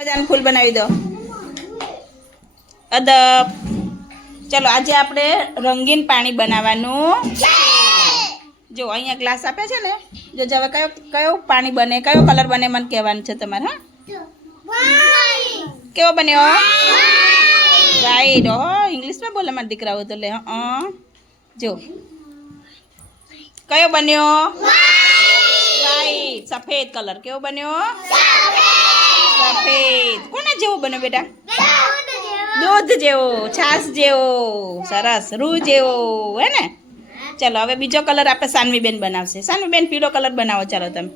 મજાનું ફૂલ બનાવી દો. અદબ. ચલો આજે આપણે રંગીન પાણી બનાવવાનું. જો અહીંયા ગ્લાસ આપે છે ને, જો હવે કયો પાણી બને, કયો કલર બને મને કહેવાનું છે તમારે. હા, કેવો બન્યો? વાઈટ. ઇંગ્લિશમાં બોલે મારા દીકરાઓ તો લે. જો કયો બન્યો? વાઈટ. સફેદ કલર કેવો બન્યો? સફેદ. કોના જેવો બન્યો બેટા? દૂધ જેવો, છાશ જેવો, સરસ, રૂ જેવો, હે ને? ચાલો હવે બીજો કલર આપણે સાનવીબેન બનાવશે. સાનવીબેન પીળો કલર બનાવો. ચાલો તમે,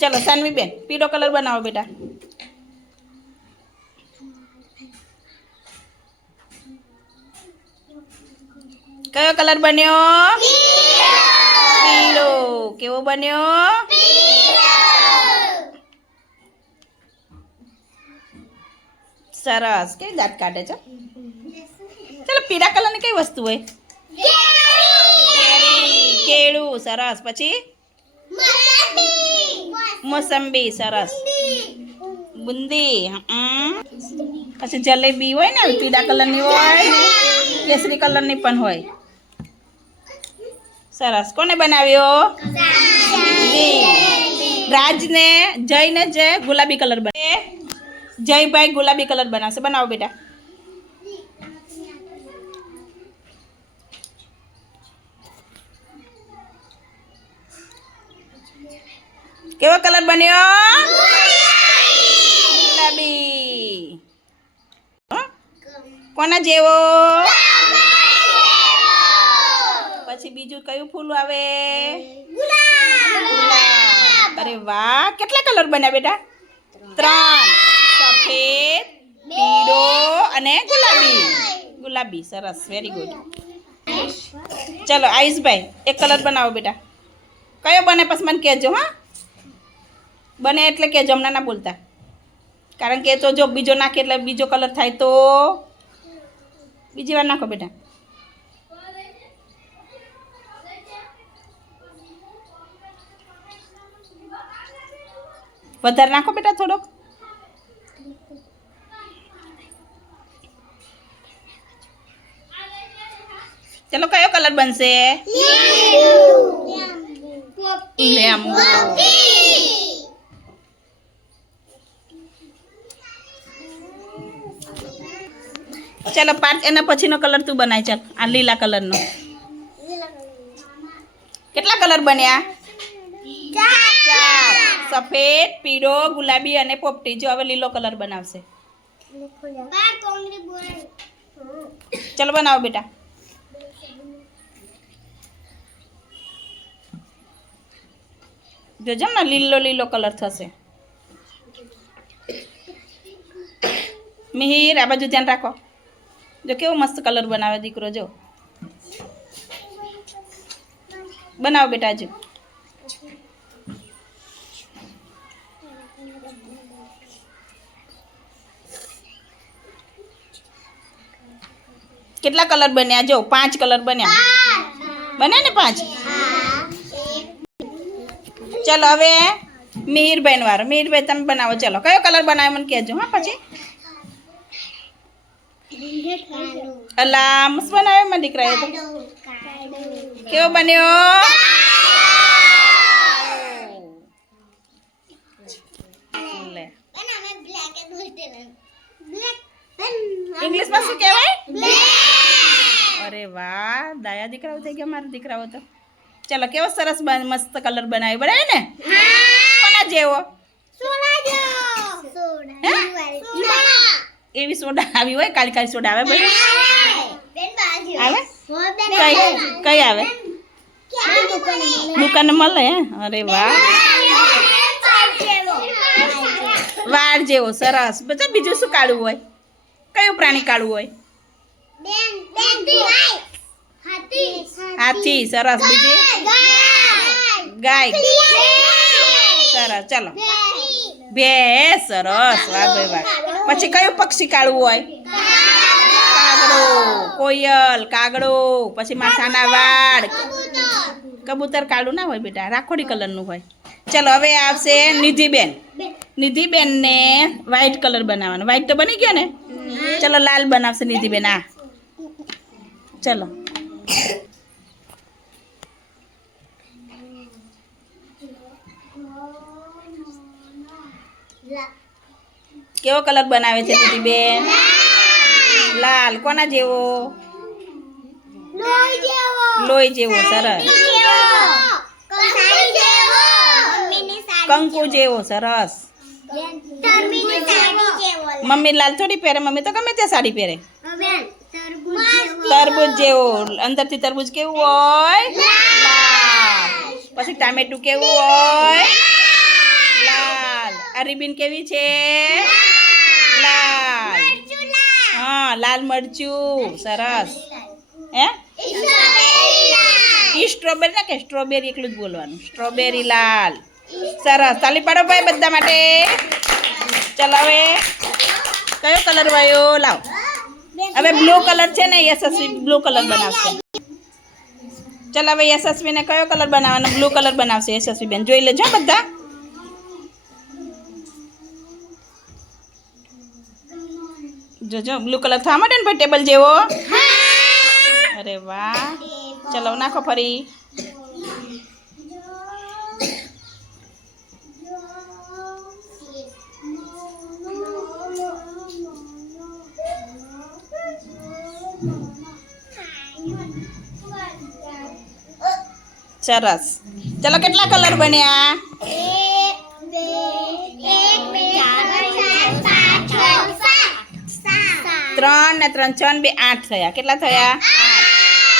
ચાલો સાનવીબેન પીળો કલર બનાવો બેટા. કયો કલર બન્યો? પીળો. કેવો બન્યો? સરસ. કઈ દાંત કાઢે છે? ચાલો પીળા કલરની કઈ વસ્તુ હોય? કેળું. સરસ. પછી મોસંબી. સરસ. બુંદી. પછી જલેબી હોય ને, પીળા કલરની હોય, કેસરી કલરની પણ હોય. સરસ. કોને બનાવ્યો? રાજને, જયને જે ગુલાબી કલર બને. જયભાઈ ગુલાબી કલર બનાવશે. બનાવો બેટા. કેવો કલર બન્યો? ગુલાબી. કોના જેવો? પછી બીજું કયું ફૂલ આવે? ગુલાબ. અરે વાહ, કેટલા કલર બન્યા બેટા? 3. સફેદ, પીળો અને ગુલાબી. ગુલાબી. સરસ. Very good. ચલો આયુષભાઈ એક કલર બનાવો બેટા. કયો બને પછી મને કહેજો. હા, બને એટલે કહેજો, હમણાં ના બોલતા, કારણ કે તો જો બીજો નાખે એટલે બીજો કલર થાય તો બીજી વાર નાખો બેટા. વધારે નાખો બેટા થોડોક. ચલો કયો કલર બનશે? લીંબુ. ચલો પાંચ એના પછીનો કલર તું બનાય. ચાલ આ લીલા કલરનો. કેટલા કલર બન્યા? 4. સફેદ, પીળો, ગુલાબી અને પોપટી. જો હવે લીલો કલર બનાવશે. ચલો બનાવો બેટા. જોજો ને લીલો લીલો કલર થશે. મિહિર આ બાજુ ધ્યાન રાખો. જો કેવો મસ્ત કલર બનાવે દીકરો. જો બનાવો બેટા. જો કેટલા કલર બન્યા? જો 5 કલર બન્યા. બન્યા ને 5? ચલો હવે મિહિરભાઈ નો વારો. મિહિરભાઈ તમે બનાવો. ચલો કયો કલર બનાવે મને કહેજો. હા પછી અલા મસ્ત બનાવે મારા દીકરાએ તો. કેવો બન્યો? ઇંગ્લિશમાં શું કહેવાય? અરે વાહ, દાયા દીકરાઓ થઈ ગયા મારા દીકરાઓ તો. ચલો કેવો સરસ મસ્ત કલર બનાવ્યો. બરાબર ને? કોના જેવો? એવી સોડા આવી હોય, કાળી કાળી સોડા આવે. ભાઈ આવે કઈ આવે? દુકાને મળે. અરે વાહ, વાળ જેવો. સરસ. બધા બીજું શું કાળું હોય? કયું પ્રાણી કાળું હોય? હાથી. સરસ. બીજી ગાય. સરસ. ચલો ભેંસ. સરસ. વાહ ભાઈ વાહ. પછી કયું પક્ષી કાળું હોય? કાગડો, કોયલ, કાગડો. પછી માથાના વાળ. કબૂતર કાળું ના હોય બેટા, રાખોડી કલરનું હોય. ચલો હવે આવશે નિધિબેન. નિધિબેનને વ્હાઈટ કલર બનાવવાનો. વ્હાઈટ તો બની ગયો ને? ચલો લાલ બનાવશે નિધિબેન. આ ચલો કેવો કલર બનાવે છે નિધિબેન? લાલ. કોના જેવો? લોહી જેવો. સરસ. કંકુ જેવો. સરસ. મમ્મી લાલ થોડી પહેરે, મમ્મી તો ગમે તે સાડી પહેરે. તરબૂચ જેવો. અંદરથી તરબૂચ કેવું હોય? લાલ. પછી ટામેટું કેવું હોય? લાલ. આ રિબિન કેવી છે? લાલ. હા, લાલ મરચું. સરસ. હે સ્ટ્રોબેરી ના કે સ્ટ્રોબેરી એકલું જ બોલવાનું. સ્ટ્રોબેરી લાલ. સરસ. તાલી પાડો ભાઈ બધા માટે. ચલો હવે કયો કલર વાયો? લાવ. હવે બ્લુ કલર છે ને, યશસ્વી બ્લુ કલર બનાવશે. ચલો હવે યશસ્વીને કયો કલર બનાવવાનો? બ્લુ કલર બનાવશે યશસ્વી બેન. જોઈ લેજો બધા. જોજો બ્લુ કલર થવા માટે ને ભાઈ ટેબલ જેવો. અરે વાહ. ચલો નાખો ફરી. સરસ. ચલો કેટલા કલર બન્યા? 3 ને 3 6 ને 2 8 થયા. કેટલા થયા? 8.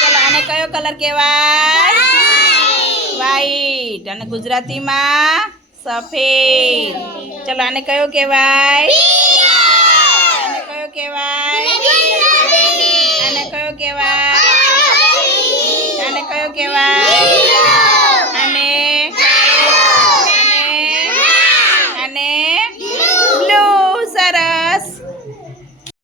ચલો આને કયો કલર કહેવાય? વ્હાઈટ. અને ગુજરાતીમાં સફેદ. ચલો આને કયો કહેવાય? આને કયો કહેવાય? આને કયો કહેવાય? આને કયો કહેવાય?